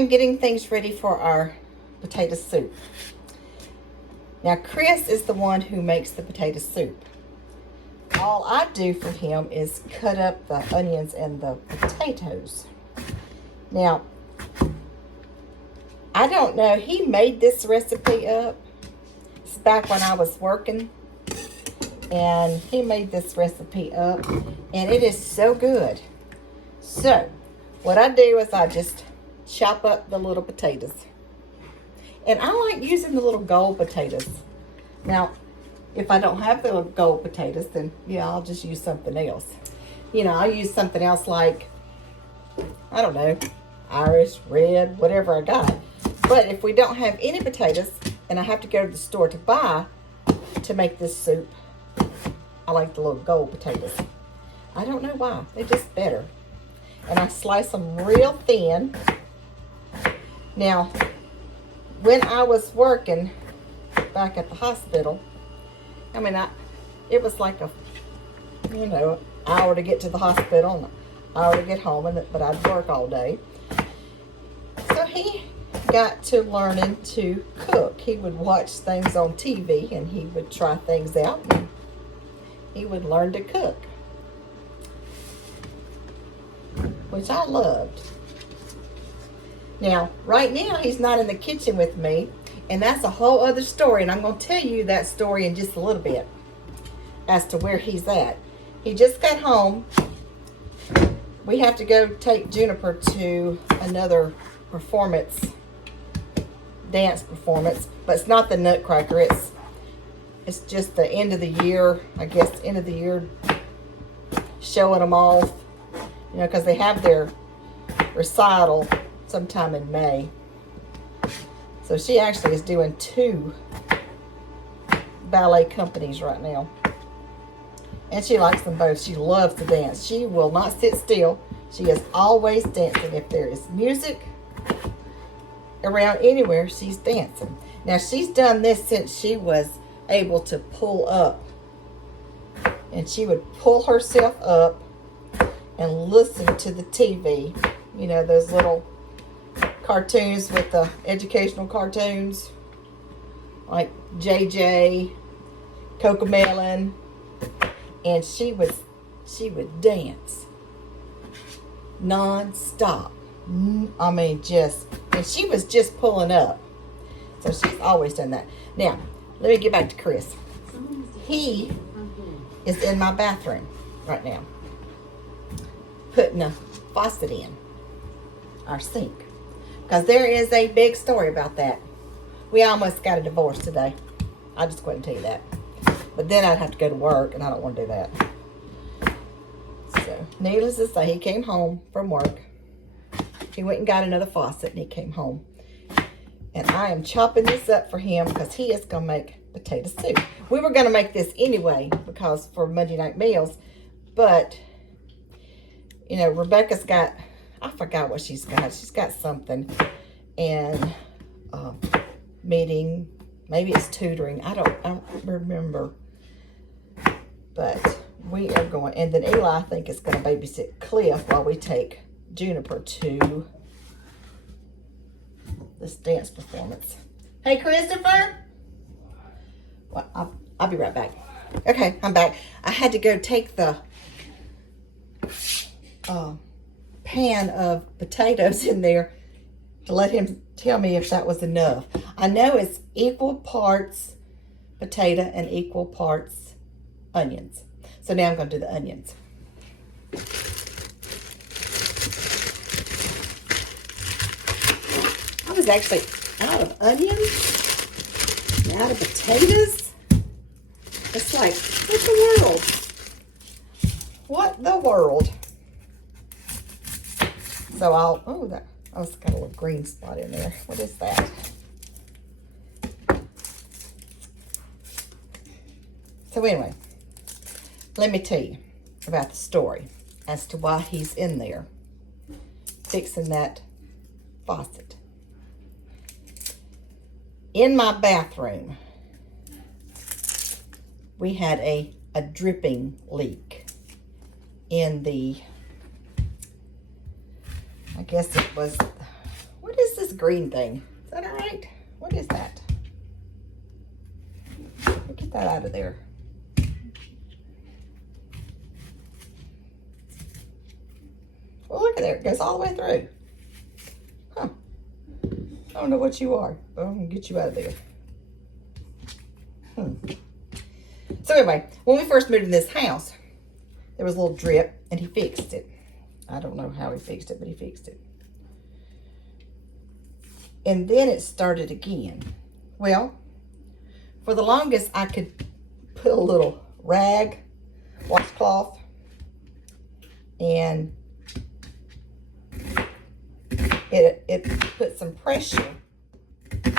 am getting things ready for our potato soup. Now, Chris is the one who makes the potato soup. All I do for him is cut up the onions and the potatoes. Now, I don't know, he made this recipe up. It's back when I was working, and he made this recipe up, and it is so good. So, what I do is I just chop up the little potatoes. And I like using the little gold potatoes. Now, if I don't have the gold potatoes, then yeah, I'll just use something else. You know, I'll use something else like, I don't know, Irish, red, whatever I got. But if we don't have any potatoes and I have to go to the store to buy to make this soup, I like the little gold potatoes. I don't know why, they're just better. And I slice them real thin. Now, when I was working back at the hospital, I mean, it was like a, you know, hour to get to the hospital and an hour to get home, but I'd work all day. So he got to learning to cook. He would watch things on TV and he would try things out and he would learn to cook, which I loved. Now, right now, he's not in the kitchen with me, and that's a whole other story, and I'm going to tell you that story in just a little bit as to where he's at. He just got home. We have to go take Juniper to another performance, dance performance, but it's not the Nutcracker. It's just the end of the year, I guess, end of the year, showing them off, you know, because they have their recital sometime in May. So she actually is doing 2 ballet companies right now. And she likes them both. She loves to dance. She will not sit still. She is always dancing. If there is music around anywhere, she's dancing. Now, she's done this since she was able to pull up. And she would pull herself up and listen to the TV. You know, those little cartoons with the educational cartoons like JJ, Cocomelon, and she would dance non-stop. I mean, and she was just pulling up. So she's always done that. Now, let me get back to Chris. He is in my bathroom right now, putting a faucet in our sink. Because there is a big story about that. We almost got a divorce today. I'll just go ahead and tell you that. But then I'd have to go to work, and I don't want to do that. So, needless to say, he came home from work. He went and got another faucet, and he came home. And I am chopping this up for him because he is going to make potato soup. We were going to make this anyway because for Monday night meals. But, you know, Rebecca's got, I forgot what she's got. She's got something. And meeting, maybe it's tutoring. I don't remember. But we are going, and then Eli, I think, is going to babysit Cliff while we take Juniper to this dance performance. Hey, Christopher. Well, I'll be right back. Okay, I'm back. I had to go take the pan of potatoes in there to let him tell me if that was enough. I know it's equal parts potato and equal parts onions. So now I'm going to do the onions. I was actually out of onions and out of potatoes. It's like, what the world? What the world? So that was got a little green spot in there. What is that? So anyway, let me tell you about the story as to why he's in there fixing that faucet. In my bathroom, we had a dripping leak in the, I guess it was, what is this green thing? Is that all right? What is that? Get that out of there. Well, look at there. It goes all the way through. Huh. I don't know what you are, but I'm going to get you out of there. So anyway, when we first moved in this house, there was a little drip, and he fixed it. I don't know how he fixed it, but he fixed it. And then it started again. Well, for the longest, I could put a little rag, washcloth, and it put some pressure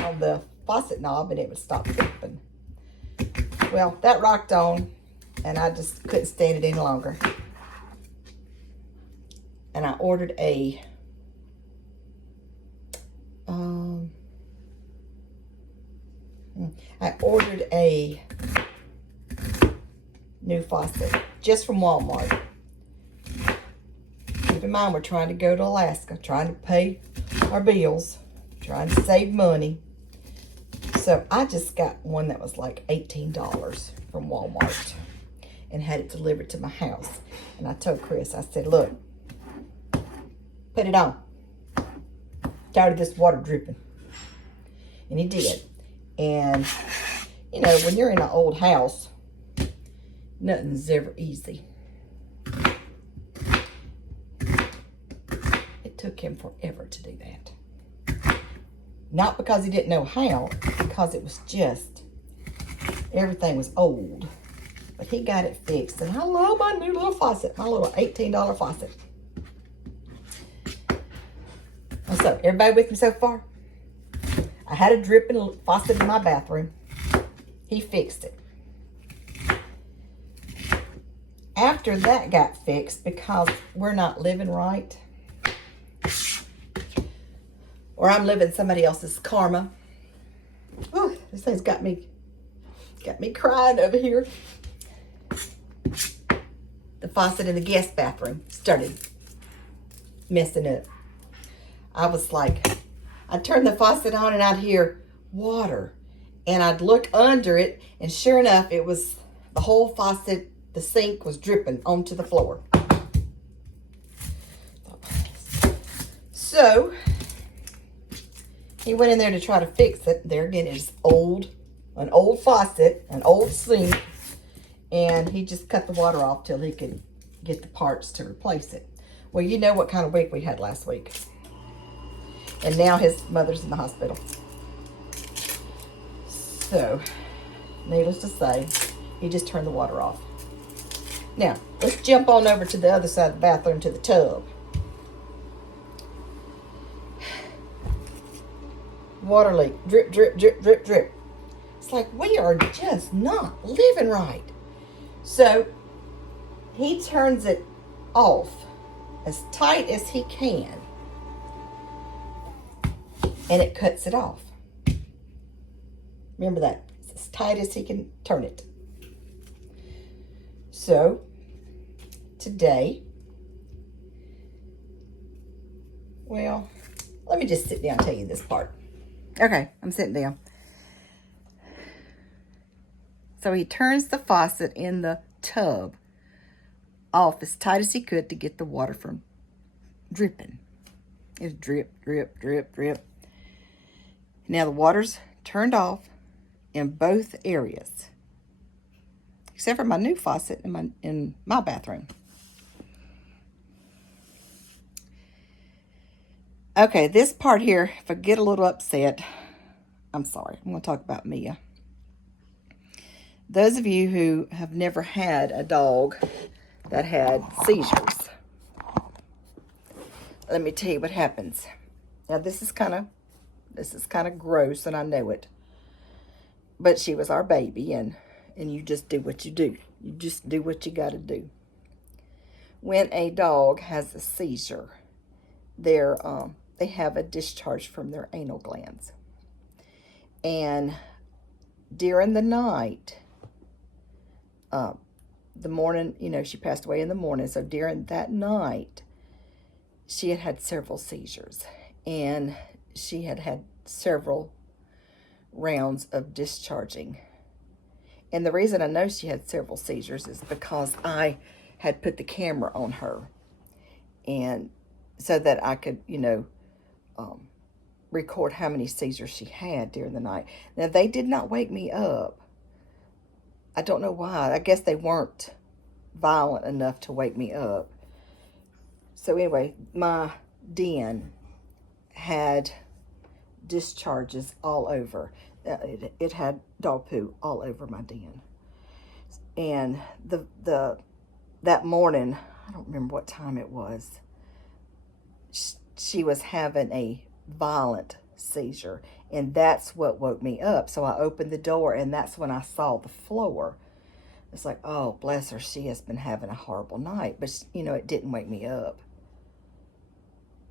on the faucet knob and it would stop dripping. Well, that rocked on and I just couldn't stand it any longer. And I ordered a new faucet just from Walmart. Keep in mind, we're trying to go to Alaska, trying to pay our bills, trying to save money. So I just got one that was like $18 from Walmart and had it delivered to my house. And I told Chris, I said, look, put it on. Tired of this water dripping. And he did. And, you know, when you're in an old house, nothing's ever easy. It took him forever to do that. Not because he didn't know how, because it was just, everything was old. But he got it fixed. And I love my new little faucet, my little $18 faucet. So, everybody with me so far? I had a dripping faucet in my bathroom. He fixed it. After that got fixed, because we're not living right, or I'm living somebody else's karma. Ooh, this thing's got me crying over here. The faucet in the guest bathroom started messing up. I was like, I'd turn the faucet on and I'd hear water. And I'd look under it, and sure enough, it was the whole faucet, the sink was dripping onto the floor. So, he went in there to try to fix it. There again, it's an old faucet, an old sink, and he just cut the water off till he could get the parts to replace it. Well, you know what kind of week we had last week. And now his mother's in the hospital. So, needless to say, he just turned the water off. Now, let's jump on over to the other side of the bathroom to the tub. Water leak. Drip, drip, drip, drip, drip. It's like we are just not living right. So, he turns it off as tight as he can. And it cuts it off. Remember that. It's as tight as he can turn it. So, today, well, let me just sit down and tell you this part. Okay, I'm sitting down. So he turns the faucet in the tub off as tight as he could to get the water from dripping. It was drip, drip, drip, drip. Now the water's turned off in both areas, except for my new faucet in my bathroom. Okay, this part here, if I get a little upset, I'm sorry. I'm going to talk about Mia. Those of you who have never had a dog that had seizures, let me tell you what happens. Now, this is kind of gross, and I know it. But she was our baby, and you just do what you do. You just do what you got to do. When a dog has a seizure, they have a discharge from their anal glands. And during the night, the morning, she passed away in the morning. So during that night, she had several seizures. And she had had several rounds of discharging. And the reason I know she had several seizures is because I had put the camera on her, and so that I could, record how many seizures she had during the night. Now, they did not wake me up. I don't know why. I guess they weren't violent enough to wake me up. So anyway, my den had discharges all over. It had dog poo all over my den. And that morning, I don't remember what time it was, she was having a violent seizure, and that's what woke me up. So I opened the door, and that's when I saw the floor. It's like, oh, bless her, she has been having a horrible night. But, it didn't wake me up.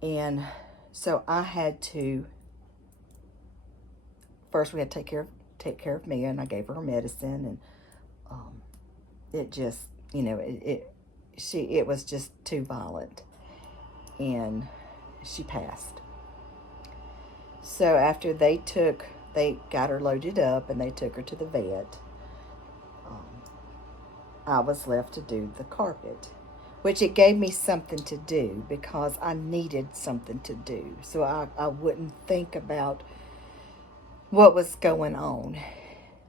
And so I had to, first we had to take care of Mia, and I gave her medicine, and it just, it was just too violent, and she passed. So after they got her loaded up and they took her to the vet, I was left to do the carpet, which it gave me something to do because I needed something to do. So I wouldn't think about what was going on.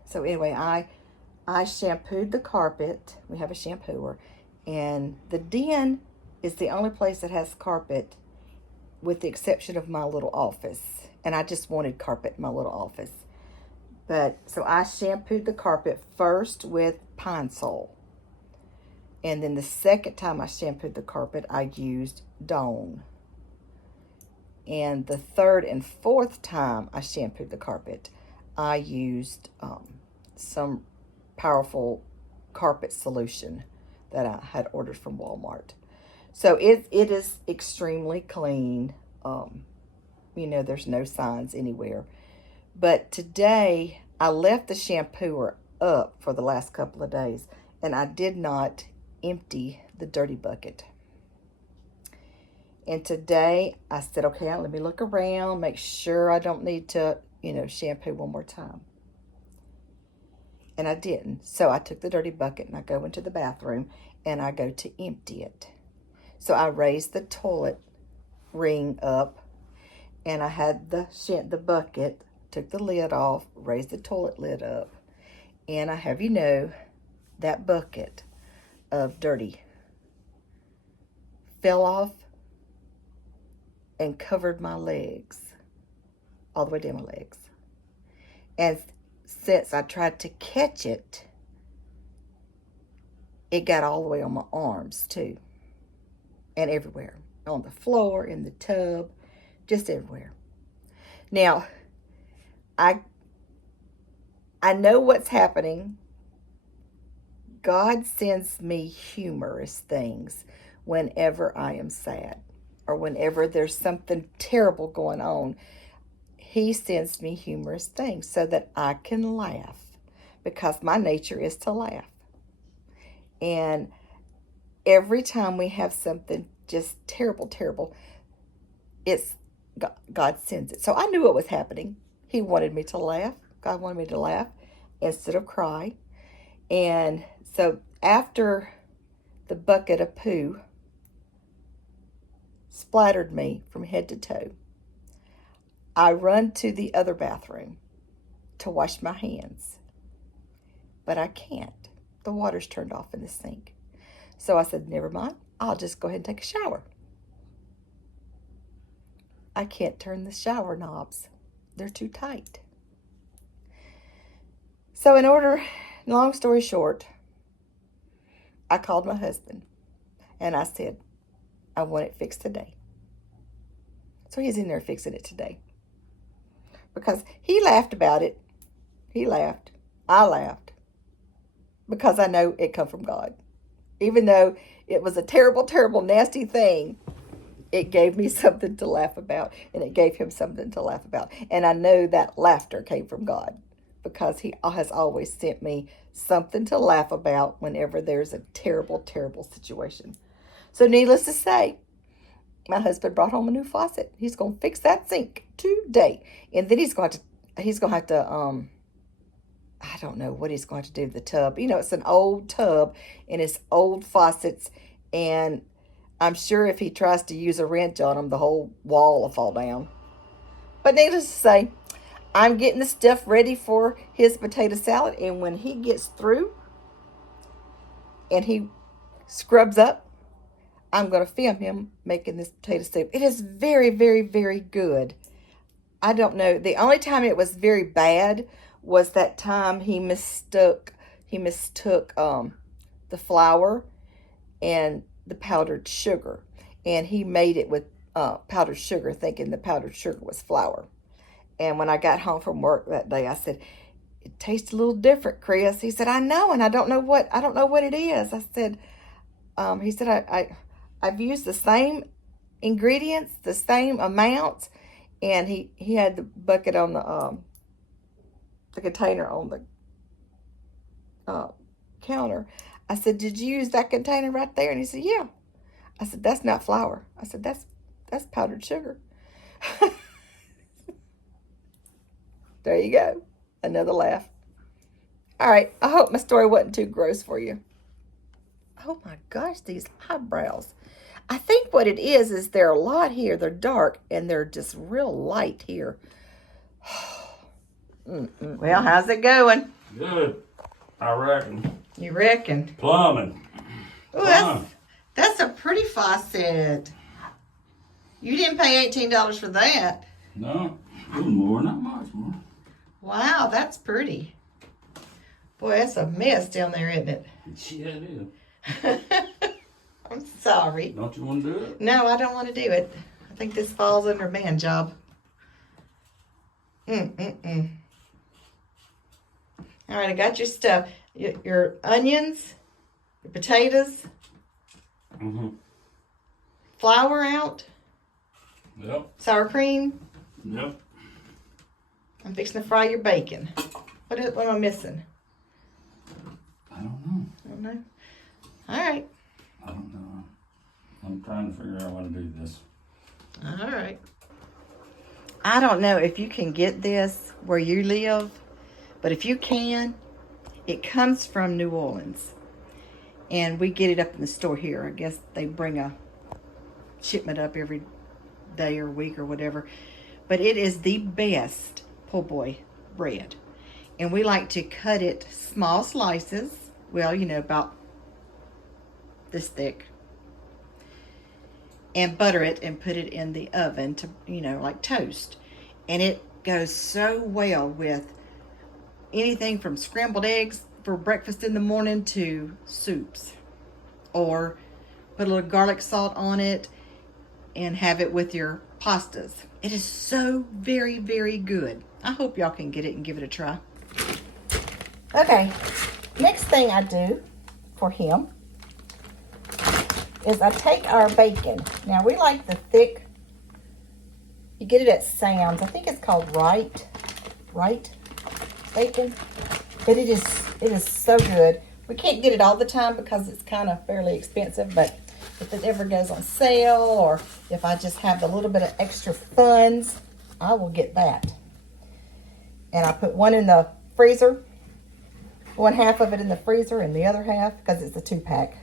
So anyway, I shampooed the carpet. We have a shampooer. And the den is the only place that has carpet, with the exception of my little office. And I just wanted carpet in my little office. But so I shampooed the carpet first with Pine Sol. And then the second time I shampooed the carpet, I used Dawn. And the third and fourth time I shampooed the carpet, I used some powerful carpet solution that I had ordered from Walmart. So it is extremely clean. There's no signs anywhere. But today, I left the shampooer up for the last couple of days, and I did not empty the dirty bucket. And today, I said, okay, let me look around, make sure I don't need to, shampoo one more time. And I didn't. So I took the dirty bucket, and I go into the bathroom, and I go to empty it. So I raised the toilet ring up, and I had the bucket, took the lid off, raised the toilet lid up, and I have that bucket of dirty fell off and covered my legs, all the way down my legs. And since I tried to catch it, it got all the way on my arms too, and everywhere, on the floor, in the tub, just everywhere. Now, I know what's happening. God sends me humorous things whenever I am sad or whenever there's something terrible going on. He sends me humorous things so that I can laugh, because my nature is to laugh. And every time we have something just terrible, it's God sends it. So I knew what was happening. He wanted me to laugh. God wanted me to laugh instead of cry. And so after the bucket of poo splattered me from head to toe, I run to the other bathroom to wash my hands. But I can't. The water's turned off in the sink. So I said, never mind. I'll just go ahead and take a shower. I can't turn the shower knobs. They're too tight. So long story short, I called my husband and I said, I want it fixed today. So he's in there fixing it today. Because he laughed about it. He laughed. I laughed. Because I know it come from God. Even though it was a terrible, terrible, nasty thing, it gave me something to laugh about, and it gave him something to laugh about. And I know that laughter came from God, because he has always sent me something to laugh about whenever there's a terrible, terrible situation. So needless to say, My husband brought home a new faucet. He's gonna fix that sink today, and then he's gonna have to I don't know what he's going to do to the tub. You know, it's an old tub and it's old faucets, and I'm sure if he tries to use a wrench on them, the whole wall will fall down. But needless to say, I'm getting the stuff ready for his potato salad, and when he gets through and he scrubs up, I'm going to film him making this potato soup. It is very, very, very good. I don't know. The only time it was very bad was that time he mistook the flour and the powdered sugar, and he made it with powdered sugar, thinking the powdered sugar was flour. And when I got home from work that day, I said, "It tastes a little different, Chris." He said, "I know, and I don't know what it is." I said, he said, I've used the same ingredients, the same amounts," and he had the bucket on the container on the counter. I said, "Did you use that container right there?" And he said, "Yeah." I said, "That's not flour." I said, that's powdered sugar." There you go. Another laugh. All right. I hope my story wasn't too gross for you. Oh my gosh, these eyebrows. I think what it is they're a lot here. They're dark and they're just real light here. Well, how's it going? Good, I reckon. You reckon? Plumbing. Oh, that's a pretty faucet. You didn't pay $18 for that. No, a little more, not much more. Wow, that's pretty. Boy, that's a mess down there, isn't it? Yeah, it is. I'm sorry. Don't you want to do it? No, I don't want to do it. I think this falls under man job. All right, I got your stuff. Your onions, your potatoes, flour out, Yep. sour cream. Yep. I'm fixing to fry your bacon. What am I missing? I don't know. I don't know. All right. I don't know. I'm trying to figure out how to do this. All right. I don't know if you can get this where you live, but if you can, it comes from New Orleans. And we get it up in the store here. I guess they bring a shipment up every day or week or whatever. But it is the best po' boy bread. And we like to cut it small slices. Well, you know, about this thick. And butter it and put it in the oven to, you know, like toast. And it goes so well with anything from scrambled eggs for breakfast in the morning to soups. Or put a little garlic salt on it and have it with your pastas. It is so very, very good. I hope y'all can get it and give it a try. Okay, next thing I do for him is I take our bacon. Now we like the thick, you get it at Sam's. I think it's called right bacon. But it is so good. We can't get it all the time because it's kind of fairly expensive, but if it ever goes on sale or if I just have a little bit of extra funds, I will get that. And I put one in the freezer, one half of it in the freezer and the other half, because it's a 2-pack.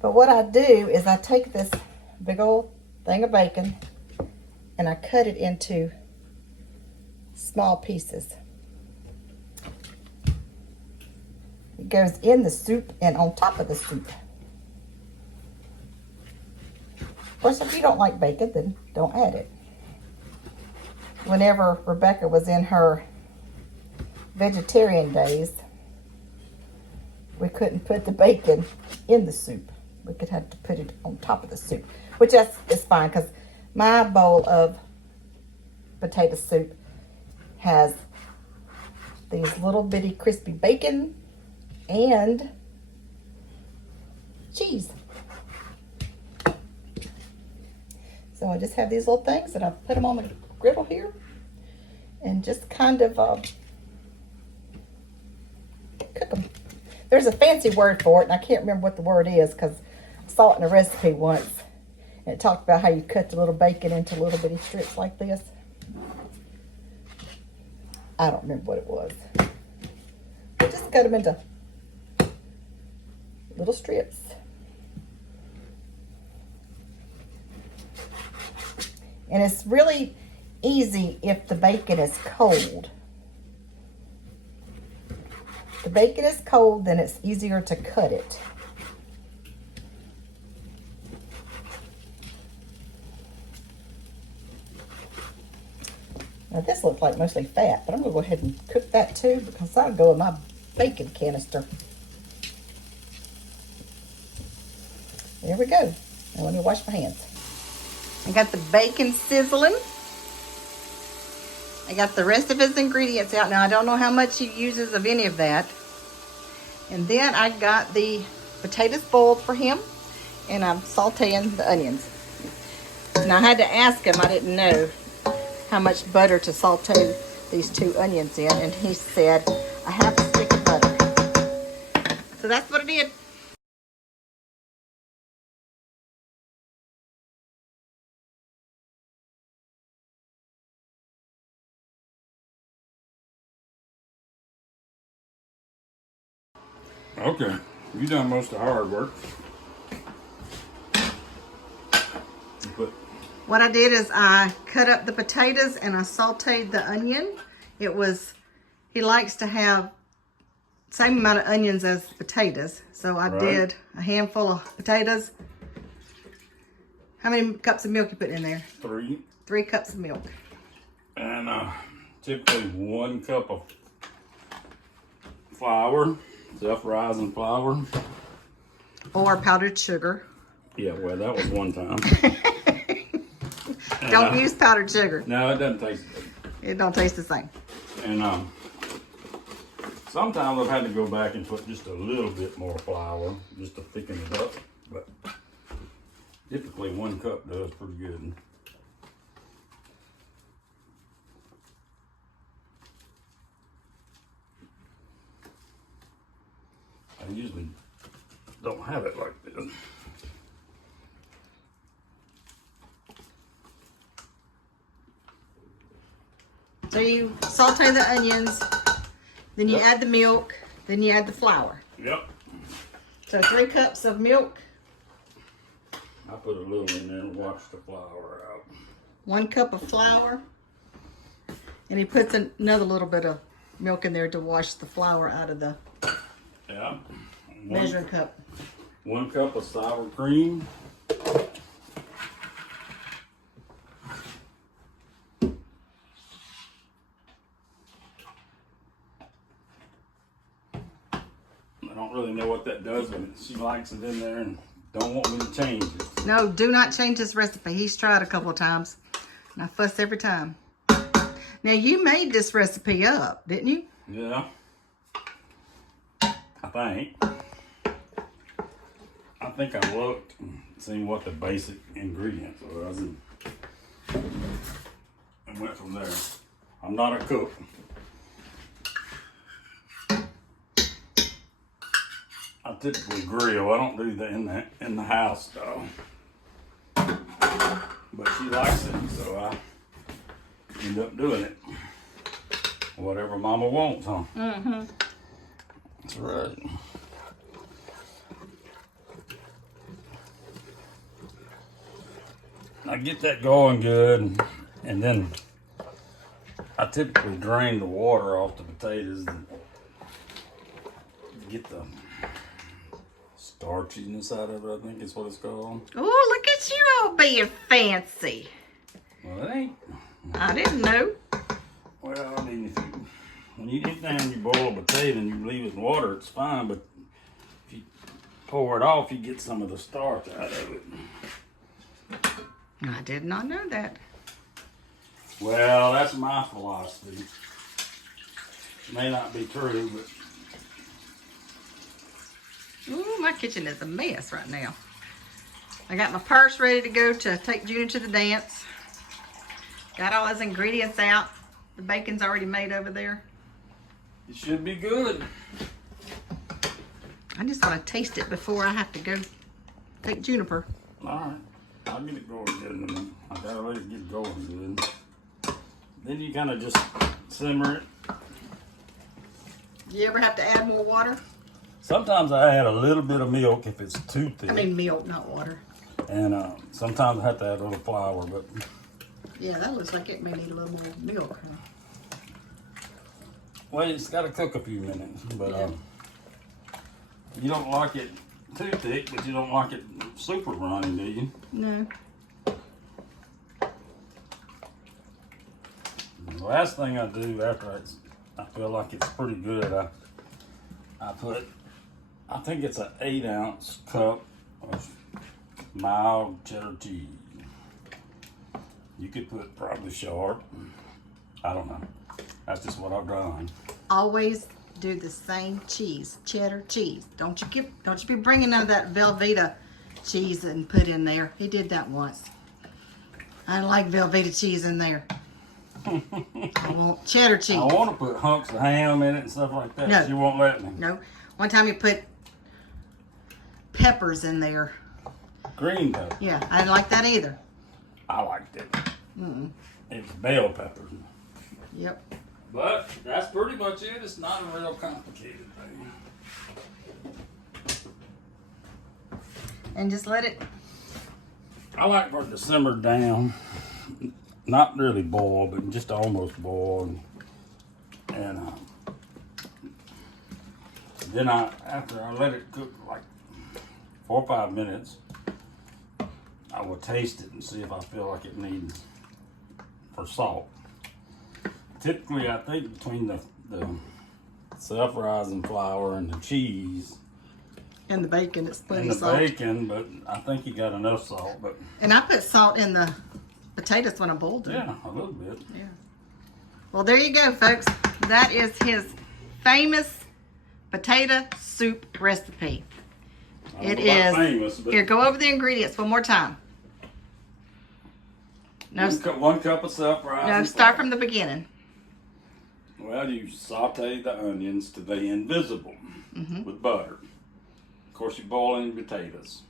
But what I do is I take this big old thing of bacon and I cut it into small pieces. It goes in the soup and on top of the soup. Of course, if you don't like bacon, then don't add it. Whenever Rebecca was in her vegetarian days, we couldn't put the bacon in the soup. We could have to put it on top of the soup, which is fine because my bowl of potato soup has these little bitty crispy bacon and cheese. So I just have these little things and I put them on the griddle here and just kind of cook them. There's a fancy word for it and I can't remember what the word is because I saw it in a recipe once. And it talked about how you cut the little bacon into little bitty strips like this. I don't remember what it was. But just cut them into little strips. And it's really easy if the bacon is cold. If the bacon is cold, then it's easier to cut it. Now this looks like mostly fat, but I'm gonna go ahead and cook that too because that'll go in my bacon canister. There we go. Now let me wash my hands. I got the bacon sizzling. I got the rest of his ingredients out. Now I don't know how much he uses of any of that. And then I got the potatoes boiled for him, and I'm sauteing the onions. And I had to ask him, I didn't know how much butter to saute these 2 onions in, and he said a half a stick of butter. So that's what I did. Okay, you done most of the hard work. But What I did is I cut up the potatoes and I sauteed the onion. He likes to have same amount of onions as potatoes. So I did a handful of potatoes. How many cups of milk you put in there? 3. 3 cups of milk. And typically 1 cup of flour, self-rising flour. Or powdered sugar. Yeah, well, that was one time. Don't use powdered sugar. No, it doesn't taste good. It don't taste the same. And sometimes I've had to go back and put just a little bit more flour just to thicken it up. But typically 1 cup does pretty good. I usually don't have it like this. So you saute the onions, then you add the milk, then you add the flour. Yep. So 3 cups of milk. I put a little in there and wash the flour out. 1 cup of flour. And he puts another little bit of milk in there to wash the flour out of the measuring cup. 1 cup of sour cream. I don't really know what that does, but she likes it in there and don't want me to change it. No, do not change this recipe. He's tried a couple of times, and I fuss every time. Now, you made this recipe up, didn't you? Yeah. I think I looked and seen what the basic ingredients was and went from there. I'm not a cook. I typically grill. I don't do that in the house though. But she likes it, so I end up doing it. Whatever Mama wants, huh? Mm-hmm. That's right. I get that going good, and then I typically drain the water off the potatoes and get the starchiness out of it, I think is what it's called. Oh, look at you all being fancy. Well, it ain't. I didn't know. Well, I mean, when you get down and you boil a potato and you leave it in water, it's fine, but if you pour it off, you get some of the starch out of it. I did not know that. Well, that's my philosophy. It may not be true, but... Ooh, my kitchen is a mess right now. I got my purse ready to go to take Junior to the dance. Got all his ingredients out. The bacon's already made over there. It should be good. I just want to taste it before I have to go take Juniper. All right. I'll get it going good in a minute. I gotta let it get going good. Then you kind of just simmer it. Do you ever have to add more water? Sometimes I add a little bit of milk if it's too thick. I mean milk, not water. And sometimes I have to add a little flour, but yeah, that looks like it may need a little more milk. Huh? Well, it's got to cook a few minutes. But Yeah. you don't like it too thick, but you don't like it super runny, do you? No. The last thing I do after I feel like it's pretty good, I put, I think it's an 8-ounce cup of mild cheddar cheese. You could put probably sharp. I don't know. That's just what I've done. Always do the same cheese, cheddar cheese. Don't you be bringing none of that Velveeta cheese and put in there. He did that once. I don't like Velveeta cheese in there. I want cheddar cheese. I want to put hunks of ham in it and stuff like that. No. She won't let me. No. One time you put peppers in there. Green pepper. Yeah, I didn't like that either. I liked it. Mm-mm. It's bell peppers. Yep. But that's pretty much it. It's not a real complicated thing. And just let it. I like for it to simmer down. Not really boil, but just almost boil. And then after I let it cook like 4 or 5 minutes, I will taste it and see if I feel like it needs for salt. Typically, I think between the self-rising flour and the cheese And the bacon, it's plenty and of the salt. bacon, but I think you got enough salt. But And I put salt in the potatoes when I boiled them. yeah, a little bit. Yeah. Well, there you go, folks. That is his famous potato soup recipe. I don't It know about is. famous, but Here, go over the ingredients one more time. No, one cup of self-rising. no, start from the beginning. Well, you saute the onions to be invisible with butter. Of course, you boil in potatoes.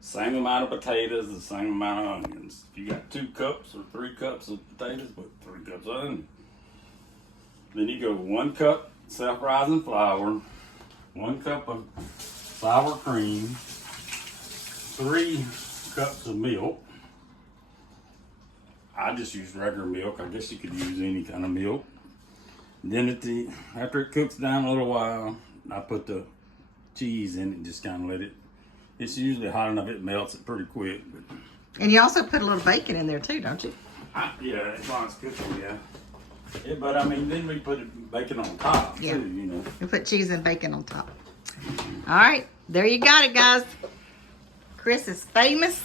Same amount of potatoes, the same amount of onions. If you got 2 cups or 3 cups of potatoes, put 3 cups of onions. Then you go 1 cup self-rising flour, 1 cup of sour cream, 3 cups of milk. I just use regular milk. I guess you could use any kind of milk. Then after it cooks down a little while, I put the cheese in it and just kind of let it. It's usually hot enough it melts it pretty quick. But And you also put a little bacon in there too, don't you? yeah, as long as it's cooking, yeah. Yeah, but I mean, then we put bacon on top Yeah. too, you know. You put cheese and bacon on top. All right, there you got it, guys. Chris's famous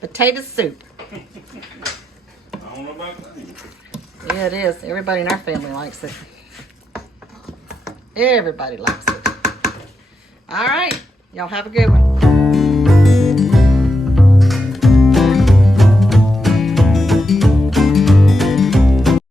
potato soup. I don't know about that. Yeah, it is. Everybody in our family likes it. Everybody likes it. All right. Y'all have a good one.